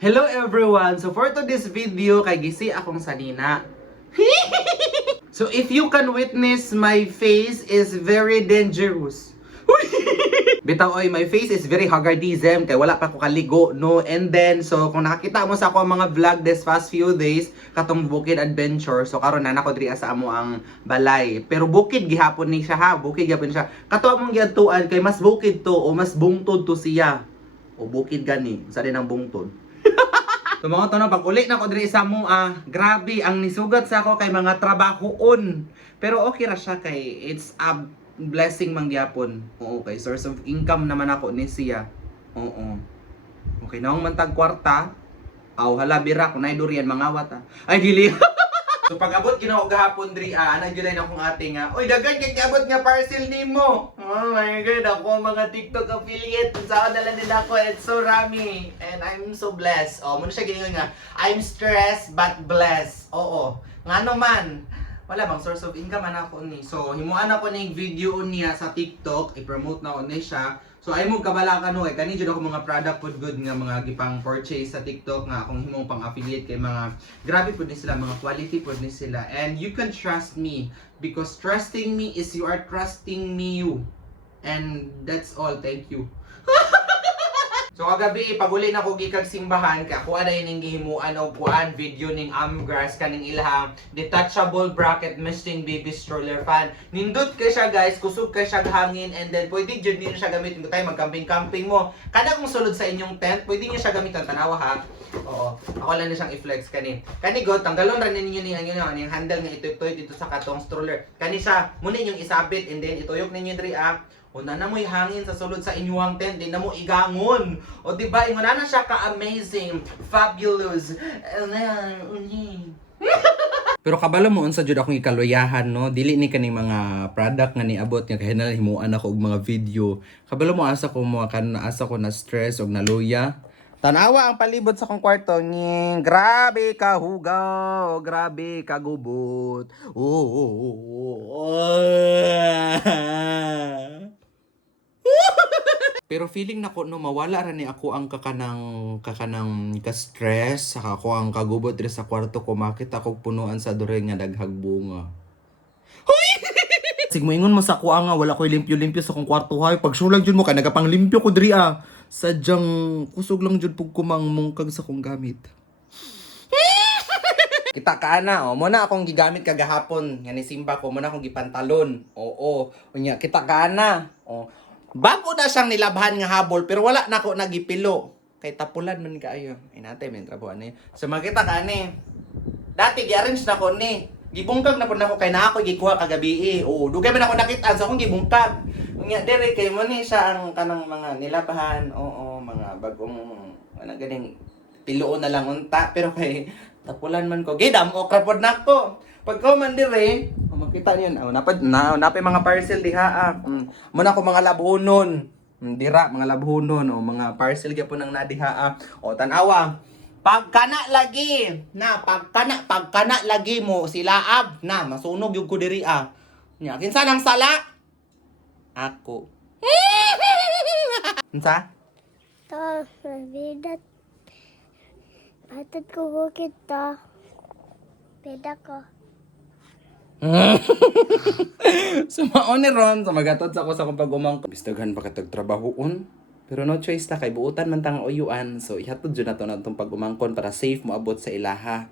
Hello everyone! So for today's video, kay gisi akong sanina. So if you can witness, my face is very dangerous. Bitaw oy, my face is very haggardism kay wala pa ko kaligo, no? And then, so kung nakakita mo sa ako mga vlog this past few days, katong bukid adventure, so karon na nako diri sa amo ang balay. Pero bukid gihapon ni siya ha, bukid gihapon siya. Kato among giadtuan kay mas bukid to o mas bungtod to siya. O bukid gani, sa din ang bungtod. So mga tono, pag uli na ko diri sa mo, grabe, ang nisugat sa ako kay mga trabahoon. Pero okay ra siya kay it's a blessing mang gyapon. Oo, kay source of income naman ako ni siya. Oo. Okay, naong mantag kwarta. Aw, hala bira, kung nay durian mangawat Ay, dili. So pag abot ginawa gahapon diri, nagyulay na akong ate nga. Oy, daghan kay abot nga parcel nimo. Oh my god, ako mga TikTok affiliate. Saan na lang din ako, it's so rami. And I'm so blessed. Oh, muna siya giningon nga, I'm stressed but blessed. Oo. Ngano man, wala bang source of income man ako ni. So himuan ako ning video niya sa TikTok, i-promote na ko ni siya. So ay mo kabala ka no kay kani jud ako mga product pod good nga mga gipang purchase sa TikTok nga akong himong pang affiliate kay mga grabe pod ni sila, mga quality pod ni sila. And you can trust me because trusting me is you are trusting me you. And that's all. Thank you. So kagabi paguli na ko gikag simbahan kay ako ana ining gihimuan og kuan video ning Amgrass kaning ilhang detachable bracket misting baby stroller fan. Nindot kay siya guys, kusog kay siya hangin, and then pwede jud niyo siya gamitin kung tayo mag-camping mo. Kada kung sulod sa inyong tent, pwede niyo siya gamiton tanawa ha. Oo, ako lang na siyang i-flex kani. Kani god tanggalon ra ninyo ni ang handle nga ito dito sa katong stroller. Kani siya muna inyong isabit and then ituyok ninyo diri o na mo'y hangin sa sulod sa inyong tent, di na mo igangon. O diba, ingon na siya ka-amazing, fabulous. Pero kabalo mo unsa jud akong ikaloyahan no, dili ni kani mga product nga niabot nga kahinahanglan himuan ako og mga video. Kabalo mo asa ko mo kan asa ko na stress og naluya. Tanawa ang palibot sa kong kwarto ning grabe ka hugaw, grabe ka gubot. Pero feeling nako no mawala ra ni ako ang kakanang ka-stress saka ako ang kagubot diri sa kwarto ko, makita ko punuan sa dure nga daghag bunga. Hoy! Sig moingon mo sa kuha nga wala koy limpyo-limpyo sa kong kwarto hay. Pag sulag jud mo kay nagapanglimpyo ko diri sadyang kusog lang jud pug kumang mungkag sa kong gamit. Kita ka na, mo na akong gigamit kagahapon nga ni simba ko, mo na akong gipantalon. Oo, unya kita ka na. Oh. Bago na siyang nilabhan nga habol pero wala na ako nagipilo. Kay tapulan man kaayo. Ay natay men trabaho ani. So makita ka ni. Dati gi-arrange na ko ni. Gibungkag na pud nako kay na ako gikuha kagabi. Oo, dugay man ako nakita sa akong gibungkag. Unya dire kay mo ni siya ang kanang mga nilabhan. Oo, mga bagong ana ganing piluon na lang unta pero kay tapulan man ko. Gidam okra pod nako. Pagka man dire, makita niyo napay mga parcel diha muna ko mga labhonon. Dira mga labhonon o mga parcel gyapon ang nadiha o tanawa. Pagkana lagi mo silaab na masunog yung ko diri Nya kinsa nang sala? Ako. Kinsa? To, bidat. Patad ko kita. Beda ko. Sumaon ni Ron sa magatod sa ako sa kong pag-umang bistaghan pa katag trabahoon. Pero no choice ta kay buutan man tang uyuan. So ihatod jud nato natong pag-umangkon para safe mo abot sa ilaha.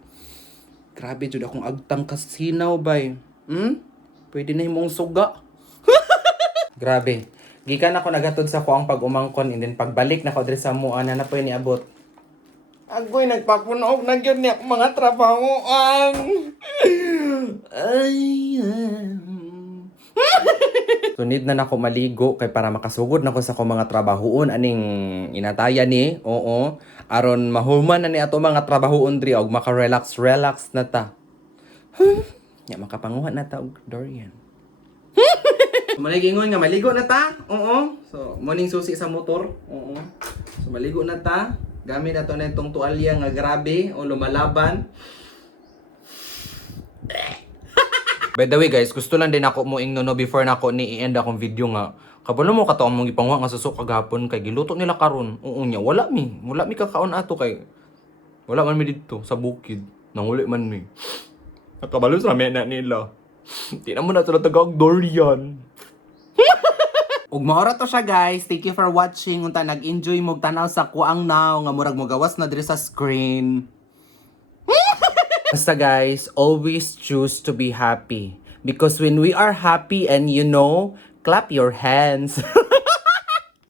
Grabe jud akong agtang kasinaw bay. Pwede na himong suga. Grabe. Gikan ako nagatod sa ko ang pag-umangkon and then pagbalik na ko diri sa mua na napoy ni abot. Agoy nagpapunog na gyud ni akong mga trabahoan. Tunid na nako maligo kay para makasugod nako sa akong mga trabahoon aning inataya ni. Oo. Aron mahuman na ni ato mga trabahoon diri og maka-relax na ta. Nya makapanguha na ta og Dorian. Maligingon nga maligo na ta. Oo. So morning susi sa motor. Oo. So maligo na ta. Gamit na to na itong tuwalya nga grabe o lumalaban. By the way guys, gusto lang din ako mo ingno no before na ako ni i-end akong video nga. Kabalo mo kataong mong ipangwa nga susok kagapon kay giluto nila karon. Oo nya, wala mi kakaon ato kay Wala man mi dito sa bukid. Nanguli man mi. Nakabalo sa na nila. Di na mo na sila tagag durian. Ug maora to siya guys. Thank you for watching. Unta nag-enjoy mo tanaw sa kuang now nga murag mo gawas na diri sa screen. Basta guys, always choose to be happy. Because when we are happy and you know, clap your hands.